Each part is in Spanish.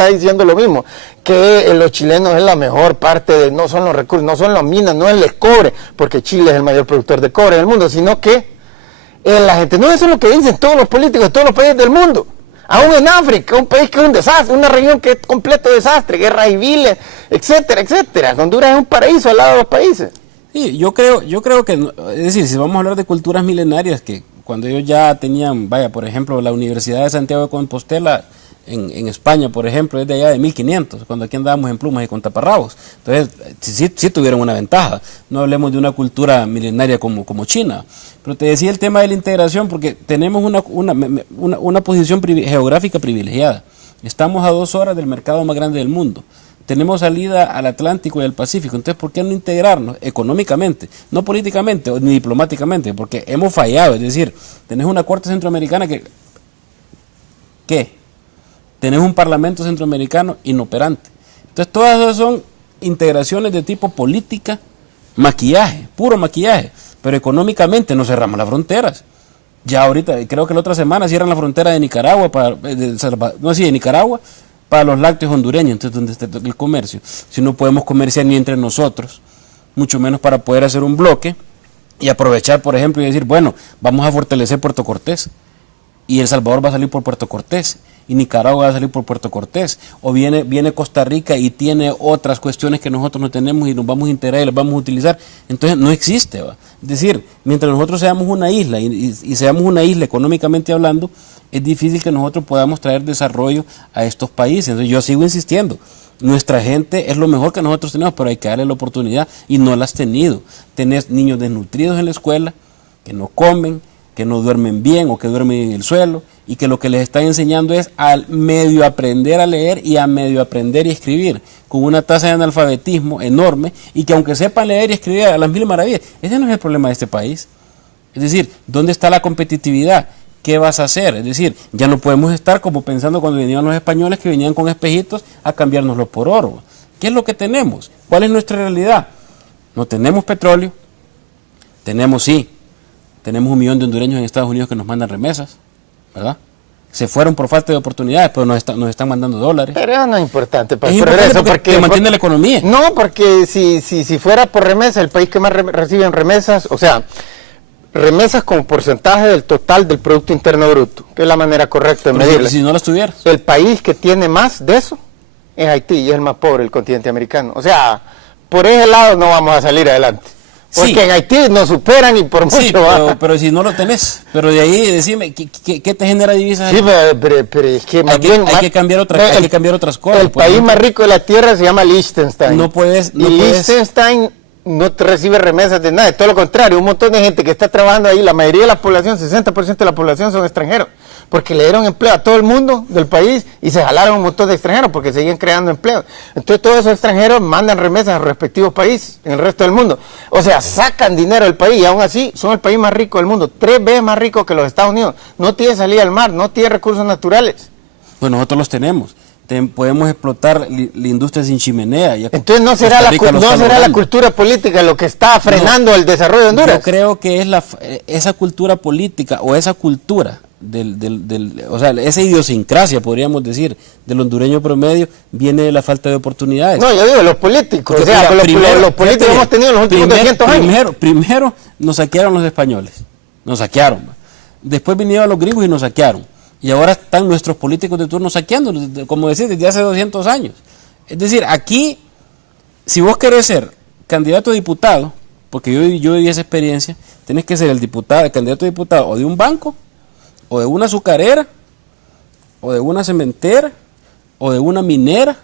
está diciendo lo mismo, que los chilenos es la mejor parte de, no son los recursos, no son las minas, no es el cobre, porque Chile es el mayor productor de cobre del mundo, sino que la gente, no, eso es lo que dicen todos los políticos de todos los países del mundo. Aún en África, un país que es un desastre, una región que es completo desastre, guerras civiles, etcétera, etcétera. Honduras es un paraíso al lado de los países. Sí, yo creo que, es decir, si vamos a hablar de culturas milenarias, que cuando ellos ya tenían, por ejemplo, la Universidad de Santiago de Compostela en España, por ejemplo, es de allá de 1500, cuando aquí andábamos en plumas y con taparrabos. Entonces, sí tuvieron una ventaja. No hablemos de una cultura milenaria como China. Pero te decía el tema de la integración, porque tenemos una posición geográfica privilegiada. Estamos a 2 horas del mercado más grande del mundo. Tenemos salida al Atlántico y al Pacífico. Entonces, ¿por qué no integrarnos económicamente? No políticamente ni diplomáticamente, porque hemos fallado. Es decir, tenés una Corte Centroamericana ¿qué? Tenés un Parlamento Centroamericano inoperante. Entonces, todas esas son integraciones de tipo política, maquillaje, puro maquillaje. Pero económicamente no cerramos las fronteras. Ya ahorita, creo que la otra semana cierran la frontera de Nicaragua, de Nicaragua, para los lácteos hondureños, entonces donde está el comercio. Si no podemos comerciar ni entre nosotros, mucho menos para poder hacer un bloque y aprovechar, por ejemplo, y decir, bueno, vamos a fortalecer Puerto Cortés, y El Salvador va a salir por Puerto Cortés, y Nicaragua va a salir por Puerto Cortés, o viene Costa Rica y tiene otras cuestiones que nosotros no tenemos y nos vamos a integrar y las vamos a utilizar. Entonces no existe, ¿va? Es decir, mientras nosotros seamos una isla y seamos una isla económicamente hablando, es difícil que nosotros podamos traer desarrollo a estos países. Entonces yo sigo insistiendo, nuestra gente es lo mejor que nosotros tenemos, pero hay que darle la oportunidad y no la has tenido. Tenés niños desnutridos en la escuela, que no comen, que no duermen bien o que duermen en el suelo, y que lo que les están enseñando es a medio aprender a leer y a medio aprender y escribir, con una tasa de analfabetismo enorme, y que aunque sepan leer y escribir a las mil maravillas, ese no es el problema de este país. Es decir, ¿dónde está la competitividad? ¿Qué vas a hacer? Es decir, ya no podemos estar como pensando cuando venían los españoles, que venían con espejitos a cambiarnoslo por oro. ¿Qué es lo que tenemos? ¿Cuál es nuestra realidad? No tenemos petróleo, tenemos 1 millón de hondureños en Estados Unidos que nos mandan remesas, ¿verdad? Se fueron por falta de oportunidades, pero nos están mandando dólares. Pero eso no es importante para el progreso, porque mantiene la economía. No, porque si fuera por remesas, el país que más reciben remesas, o sea, remesas como porcentaje del total del Producto Interno Bruto, que es la manera correcta de medirlo. Si no las tuvieras. El país que tiene más de eso es Haití, y es el más pobre del continente americano. O sea, por ese lado no vamos a salir adelante. Porque sí, en Haití nos superan y por mucho. Sí, pero si no lo tenés, pero de ahí decime, ¿qué te genera divisas? Sí, pero es que hay que cambiar otras cosas. El país más rico de la tierra se llama Liechtenstein. No puedes. Liechtenstein no te recibe remesas de nada, todo lo contrario, un montón de gente que está trabajando ahí, la mayoría de la población, 60% de la población son extranjeros, porque le dieron empleo a todo el mundo del país y se jalaron un montón de extranjeros porque seguían creando empleo. Entonces todos esos extranjeros mandan remesas a los respectivos países en el resto del mundo. O sea, sacan dinero del país y aún así son el país más rico del mundo, 3 veces más rico que los Estados Unidos. No tiene salida al mar, no tiene recursos naturales. Pues nosotros los tenemos. Podemos explotar la industria sin chimenea. Entonces no será la cultura política lo que está frenando el desarrollo de Honduras. Yo creo que es esa cultura política o esa cultura o sea, esa idiosincrasia, podríamos decir, del hondureño promedio, viene de la falta de oportunidades. No, yo digo los políticos. Porque, o sea, los políticos hemos tenido en los últimos 200 años. Primero nos saquearon los españoles, nos saquearon. Después vinieron los griegos y nos saquearon. Y ahora están nuestros políticos de turno saqueando, como decir, desde hace 200 años. Es decir, aquí, si vos querés ser candidato a diputado, porque yo viví esa experiencia, tenés que ser el candidato a diputado o de un banco, o de una azucarera, o de una cementera, o de una minera,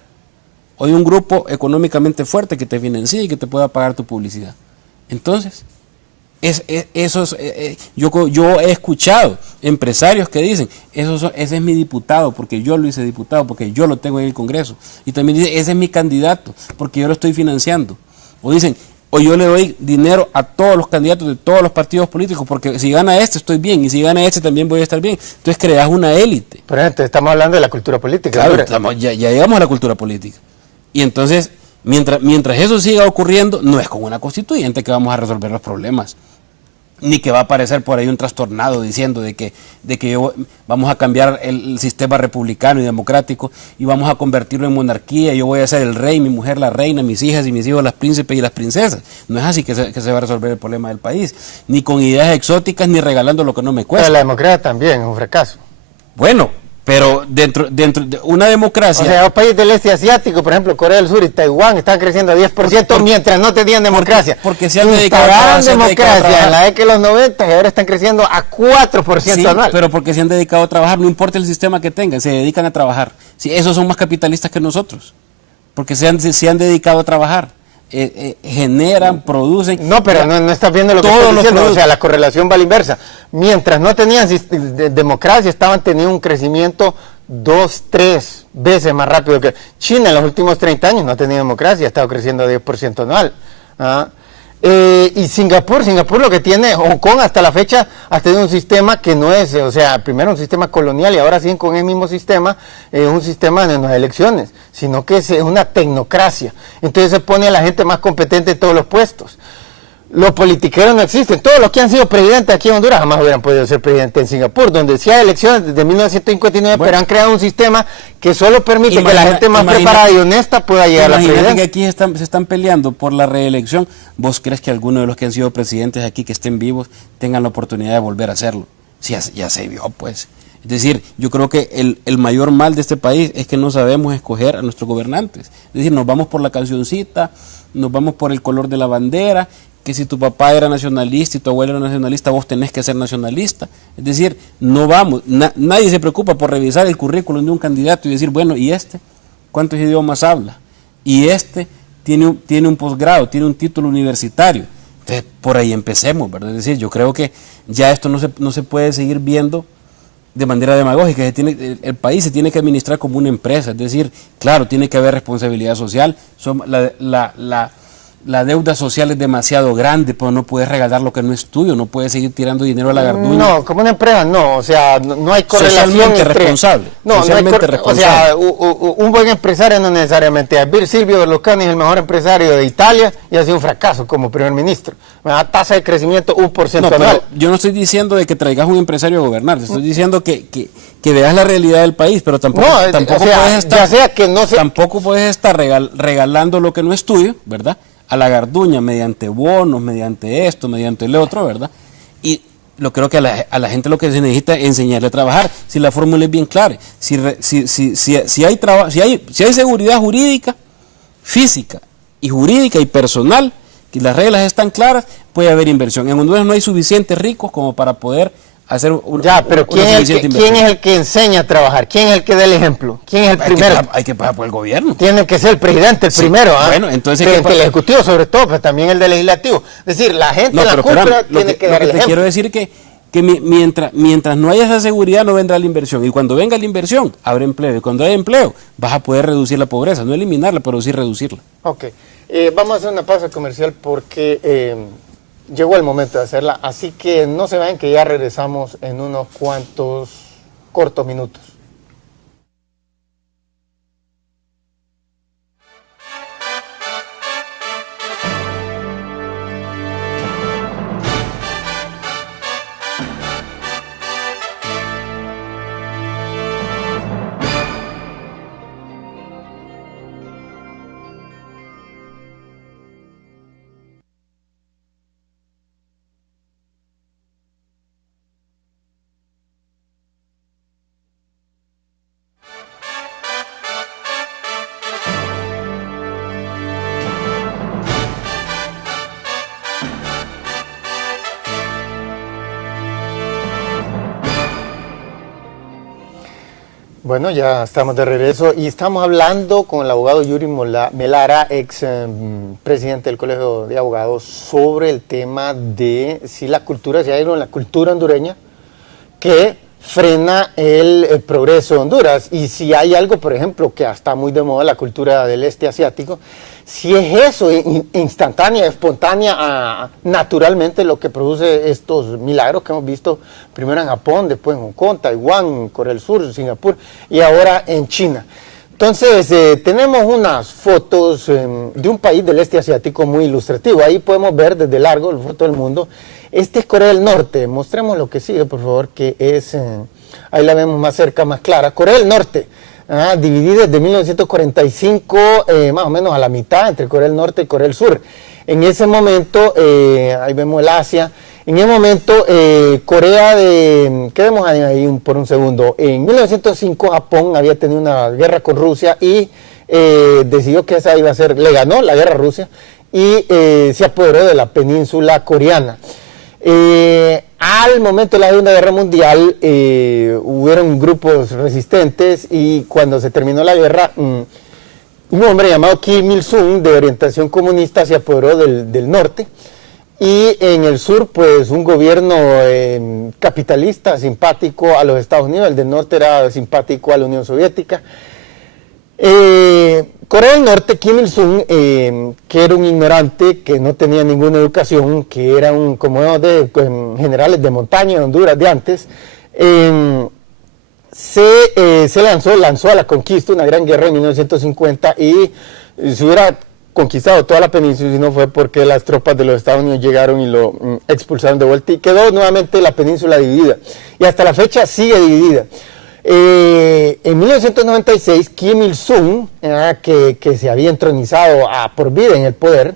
o de un grupo económicamente fuerte que te financie y que te pueda pagar tu publicidad. Entonces, yo he escuchado empresarios que dicen, ese es mi diputado porque yo lo hice diputado, porque yo lo tengo en el Congreso, y también dicen, ese es mi candidato porque yo lo estoy financiando, o dicen, o yo le doy dinero a todos los candidatos de todos los partidos políticos porque si gana este estoy bien y si gana este también voy a estar bien. Entonces creas una élite. Por ejemplo, estamos hablando de la cultura política. Claro, ya llegamos a la cultura política, y entonces mientras eso siga ocurriendo, no es con una constituyente que vamos a resolver los problemas. ni que va a aparecer por ahí un trastornado diciendo de que vamos a cambiar el sistema republicano y democrático y vamos a convertirlo en monarquía, yo voy a ser el rey, mi mujer la reina, mis hijas y mis hijos las príncipes y las princesas. No es así que se va a resolver el problema del país, ni con ideas exóticas, ni regalando lo que no me cuesta. Pero la democracia también es un fracaso. Bueno, pero dentro de una democracia... O sea, los países del este asiático, por ejemplo, Corea del Sur y Taiwán, están creciendo a 10% mientras no tenían democracia. Porque se han dedicado a democracia en la década de los 90 y ahora están creciendo a 4% anual. Pero porque se han dedicado a trabajar, no importa el sistema que tengan, se dedican a trabajar. Sí, esos son más capitalistas que nosotros, porque se han dedicado a trabajar. Generan, producen. No, pero no estás viendo lo que estoy diciendo. O sea, la correlación va a la inversa. Mientras no tenían democracia, estaban teniendo un crecimiento 2, 3 veces más rápido que China. En los últimos 30 años no ha tenido democracia, ha estado creciendo a 10% anual. Y Singapur lo que tiene, Hong Kong hasta la fecha ha tenido un sistema que no es, o sea, primero un sistema colonial y ahora siguen con el mismo sistema, un sistema de no elecciones, sino que es una tecnocracia. Entonces se pone a la gente más competente en todos los puestos. Los politiqueros no existen. Todos los que han sido presidentes aquí en Honduras jamás hubieran podido ser presidentes en Singapur, donde sí hay elecciones desde 1959, pero han creado un sistema que solo permite que la gente más preparada y honesta pueda llegar a la presidencia. Que aquí se están peleando por la reelección. ¿Vos crees que alguno de los que han sido presidentes aquí que estén vivos tengan la oportunidad de volver a hacerlo? Sí, ya se vio, pues. Es decir, yo creo que el mayor mal de este país es que no sabemos escoger a nuestros gobernantes. Es decir, nos vamos por la cancioncita, nos vamos por el color de la bandera, que si tu papá era nacionalista y tu abuelo era nacionalista, vos tenés que ser nacionalista. Es decir, no vamos, nadie se preocupa por revisar el currículum de un candidato y decir, bueno, ¿y este? ¿Cuántos idiomas habla? Y este tiene un posgrado, tiene un título universitario. Entonces, por ahí empecemos, ¿verdad? Es decir, yo creo que ya esto no se puede seguir viendo de manera demagógica. El país se tiene que administrar como una empresa, es decir, claro, tiene que haber responsabilidad social. La deuda social es demasiado grande, pero no puedes regalar lo que no es tuyo, no puedes seguir tirando dinero a la garduña. No, como una empresa no, o sea, no hay correlación socialmente responsable. O sea, un buen empresario no necesariamente. Silvio Berlusconi es el mejor empresario de Italia y ha sido un fracaso como primer ministro. Una tasa de crecimiento 1% anual. Yo no estoy diciendo de que traigas un empresario a gobernar, te estoy diciendo que veas la realidad del país, pero tampoco puedes estar regalando lo que no es tuyo, ¿verdad?, a la garduña mediante bonos, mediante esto, mediante el otro, ¿verdad? Y creo que a la gente lo que se necesita es enseñarle a trabajar, si la fórmula es bien clara, si hay seguridad jurídica, física y jurídica y personal, que las reglas están claras, puede haber inversión. En Honduras no hay suficientes ricos como para poder hacer pero ¿quién es el que enseña a trabajar? ¿Quién es el que da el ejemplo? ¿Quién es el primero? Hay que pasar por el gobierno. Tiene que ser el presidente, el primero. Bueno, entonces el ejecutivo sobre todo, pero también el del legislativo. Es decir, la gente en la cúpula tiene que dar el ejemplo. Quiero decir que mientras no haya esa seguridad no vendrá la inversión. Y cuando venga la inversión, habrá empleo. Y cuando haya empleo, vas a poder reducir la pobreza. No eliminarla, pero sí reducirla. Ok. Vamos a hacer una pausa comercial porque llegó el momento de hacerla, así que no se vayan que ya regresamos en unos cuantos cortos minutos. Bueno, ya estamos de regreso y estamos hablando con el abogado Yuri Melara, ex presidente del Colegio de Abogados, sobre el tema de si hay algo en la cultura hondureña que frena el progreso de Honduras, y si hay algo, por ejemplo, que está muy de moda, la cultura del este asiático, si es eso, instantánea, espontánea, naturalmente lo que produce estos milagros que hemos visto primero en Japón, después en Hong Kong, Taiwán, Corea del Sur, Singapur y ahora en China. Entonces, tenemos unas fotos de un país del este asiático muy ilustrativo. Ahí podemos ver desde largo la foto del mundo. Este es Corea del Norte. Mostremos lo que sigue, por favor, que es... ahí la vemos más cerca, más clara. Corea del Norte, dividida desde 1945, más o menos a la mitad, entre Corea del Norte y Corea del Sur. En ese momento, ahí vemos el Asia. En ese momento, Corea de... Quedemos ahí por un segundo. En 1905, Japón había tenido una guerra con Rusia y decidió que esa iba a ser... Le ganó la guerra a Rusia y se apoderó de la península coreana. Al momento de la Segunda Guerra Mundial, hubieron grupos resistentes y cuando se terminó la guerra, un hombre llamado Kim Il-sung, de orientación comunista, se apoderó del norte. Y en el sur, pues, un gobierno capitalista, simpático a los Estados Unidos. El del norte era simpático a la Unión Soviética. Corea del Norte, Kim Il-sung, que era un ignorante, que no tenía ninguna educación, que era como de generales de montaña en Honduras de antes, se lanzó a la conquista, una gran guerra en 1950, y se hubiera conquistado toda la península, si no fue porque las tropas de los Estados Unidos llegaron y lo expulsaron de vuelta y quedó nuevamente la península dividida. Y hasta la fecha sigue dividida. En 1996, Kim Il-sung, que se había entronizado por vida en el poder,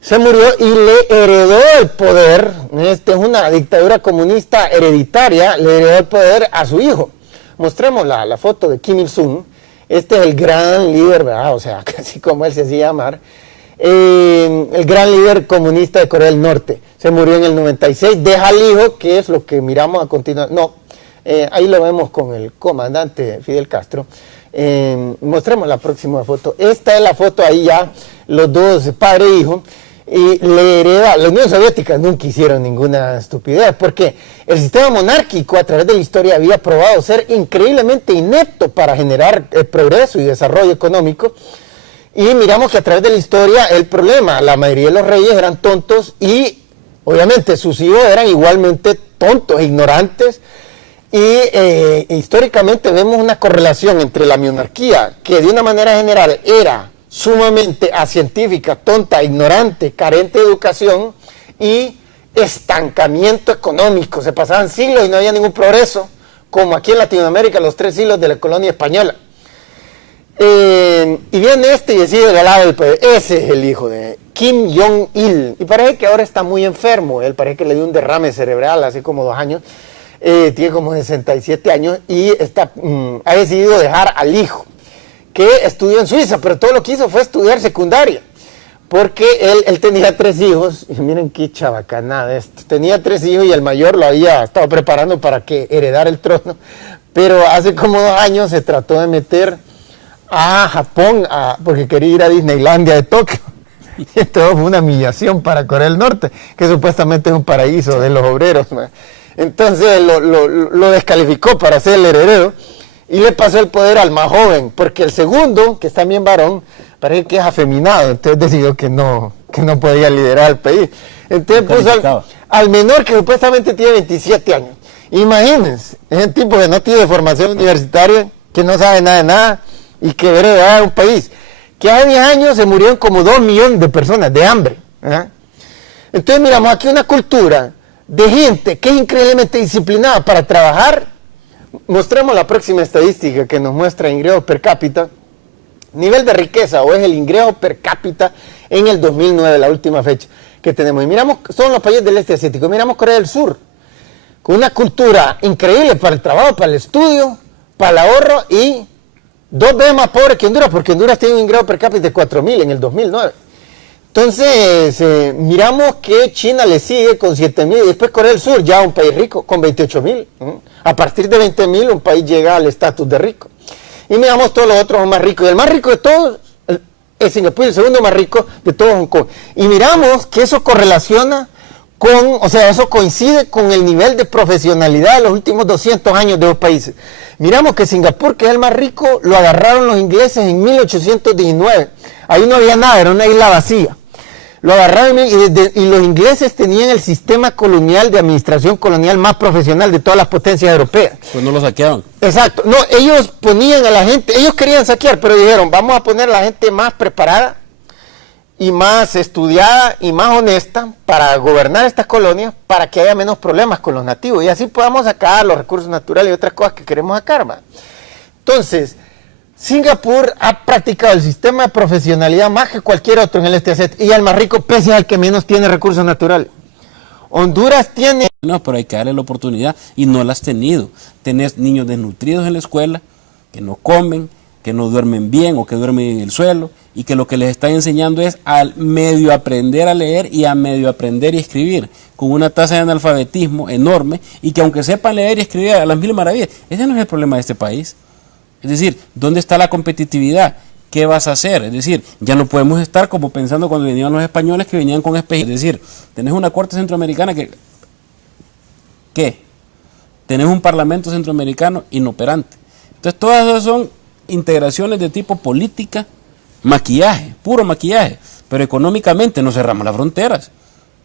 se murió y le heredó el poder. Esta es una dictadura comunista hereditaria, le heredó el poder a su hijo. Mostremos la foto de Kim Il-sung. Este es el gran líder, ¿verdad? O sea, casi como él se hacía llamar, el gran líder comunista de Corea del Norte. Se murió en el 96, deja al hijo, que es lo que miramos a continuación. No, ahí lo vemos con el comandante Fidel Castro. Mostremos la próxima foto. Esta es la foto ahí ya, los dos, padre e hijo. Y le hereda, la Unión Soviética nunca hicieron ninguna estupidez, porque el sistema monárquico a través de la historia había probado ser increíblemente inepto para generar progreso y desarrollo económico. Y miramos que a través de la historia el problema, la mayoría de los reyes eran tontos y obviamente sus hijos eran igualmente tontos, ignorantes. Y históricamente vemos una correlación entre la monarquía, que de una manera general era sumamente acientífica, tonta, ignorante, carente de educación y estancamiento económico. Se pasaban siglos y no había ningún progreso, como aquí en Latinoamérica, los 3 siglos de la colonia española. Y viene y decide regalar el poder. Ese es el hijo de Kim Jong-il. Y parece que ahora está muy enfermo. Él parece que le dio un derrame cerebral hace como 2 años. Tiene como 67 años y ha decidido dejar al hijo, que estudió en Suiza, pero todo lo que hizo fue estudiar secundaria, porque él tenía 3 hijos, y miren qué chabacanada esto, tenía 3 hijos y el mayor lo había estado preparando para que heredara el trono, pero hace como 2 años se trató de meter a Japón, porque quería ir a Disneylandia de Tokio, y esto fue una humillación para Corea del Norte, que supuestamente es un paraíso de los obreros, entonces lo descalificó para ser el heredero, y le pasó el poder al más joven, porque el segundo, que es también varón, parece que es afeminado, entonces decidió que no podía liderar el país. Entonces puso al menor, que supuestamente tiene 27 años. Imagínense, es un tipo que no tiene formación universitaria, que no sabe nada de nada, y que hereda un país que hace 10 años se murieron como 2 millones de personas de hambre. Entonces miramos aquí una cultura de gente que es increíblemente disciplinada para trabajar. Mostremos la próxima estadística que nos muestra ingreso per cápita, nivel de riqueza, o es el ingreso per cápita en el 2009, la última fecha que tenemos. Y miramos, son los países del este asiático, miramos Corea del Sur, con una cultura increíble para el trabajo, para el estudio, para el ahorro, y 2 veces más pobre que Honduras, porque Honduras tiene un ingreso per cápita de 4.000 en el 2009. Entonces, miramos que China le sigue con 7.000, y después Corea del Sur, ya un país rico, con 28.000. A partir de 20.000, un país llega al estatus de rico. Y miramos todos los otros más ricos. Y el más rico de todos es Singapur, el segundo más rico de todos Hong Kong. Y miramos que eso correlaciona eso coincide con el nivel de profesionalidad de los últimos 200 años de los países. Miramos que Singapur, que es el más rico, lo agarraron los ingleses en 1819. Ahí no había nada, era una isla vacía. Lo agarraron y los ingleses tenían el sistema colonial de administración colonial más profesional de todas las potencias europeas. Pues no lo saqueaban. Exacto. No, ellos ponían a la gente, ellos querían saquear, pero dijeron, vamos a poner a la gente más preparada y más estudiada y más honesta para gobernar estas colonias, para que haya menos problemas con los nativos y así podamos sacar los recursos naturales y otras cosas que queremos sacar, ¿va? Entonces, Singapur ha practicado el sistema de profesionalidad más que cualquier otro en el este asiático y al más rico pese al que menos tiene recursos naturales. Honduras tiene... No, pero hay que darle la oportunidad y no la has tenido. Tenés niños desnutridos en la escuela, que no comen, que no duermen bien o que duermen en el suelo y que lo que les están enseñando es a medio aprender a leer y a medio aprender y escribir, con una tasa de analfabetismo enorme y que aunque sepan leer y escribir a las mil maravillas, ese no es el problema de este país. Es decir, ¿dónde está la competitividad? ¿Qué vas a hacer? Es decir, ya no podemos estar como pensando cuando venían los españoles que venían con espejismo. Es decir, tenés una corte centroamericana que... ¿Qué? Tenés un parlamento centroamericano inoperante. Entonces todas esas son integraciones de tipo política, maquillaje, puro maquillaje. Pero económicamente no cerramos las fronteras.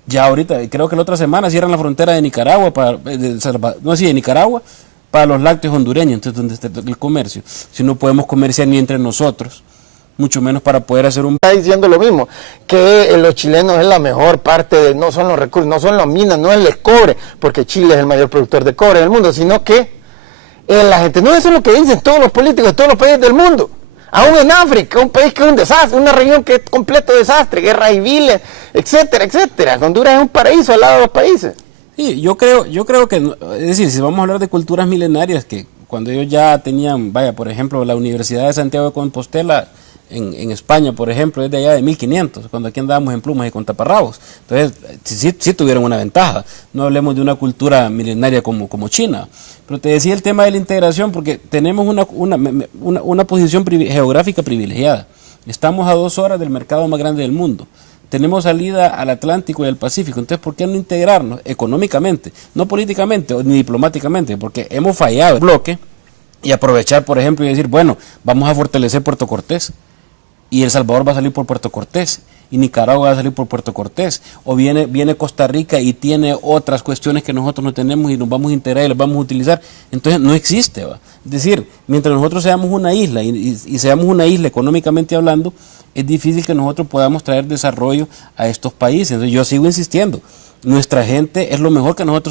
Ya ahorita, creo que la otra semana cierran la frontera de Nicaragua, de Nicaragua, para los lácteos hondureños. Entonces, ¿dónde está el comercio? Si no podemos comerciar ni entre nosotros, mucho menos para poder hacer un... Está diciendo lo mismo, que los chilenos es la mejor parte, no son los recursos, no son las minas, no es el cobre, porque Chile es el mayor productor de cobre del mundo, sino que la gente, no, eso es lo que dicen todos los políticos de todos los países del mundo. Aún en África, un país que es un desastre, una región que es completo desastre, guerras civiles, etcétera, etcétera. Honduras es un paraíso al lado de los países. Sí, yo creo que, es decir, si vamos a hablar de culturas milenarias, que cuando ellos ya tenían, vaya, por ejemplo, la Universidad de Santiago de Compostela en España, por ejemplo, es de allá de 1500, cuando aquí andábamos en plumas y con taparrabos. Entonces, sí tuvieron una ventaja. No hablemos de una cultura milenaria como China. Pero te decía el tema de la integración, porque tenemos una posición geográfica privilegiada. Estamos a 2 horas del mercado más grande del mundo. Tenemos salida al Atlántico y al Pacífico, entonces ¿por qué no integrarnos económicamente? No políticamente ni diplomáticamente, porque hemos fallado el bloque y aprovechar, por ejemplo, y decir, bueno, vamos a fortalecer Puerto Cortés y El Salvador va a salir por Puerto Cortés y Nicaragua va a salir por Puerto Cortés, o viene Costa Rica y tiene otras cuestiones que nosotros no tenemos y nos vamos a integrar y las vamos a utilizar, entonces no existe, ¿va? Es decir, mientras nosotros seamos una isla y seamos una isla económicamente hablando, es difícil que nosotros podamos traer desarrollo a estos países. Entonces yo sigo insistiendo, nuestra gente es lo mejor que nosotros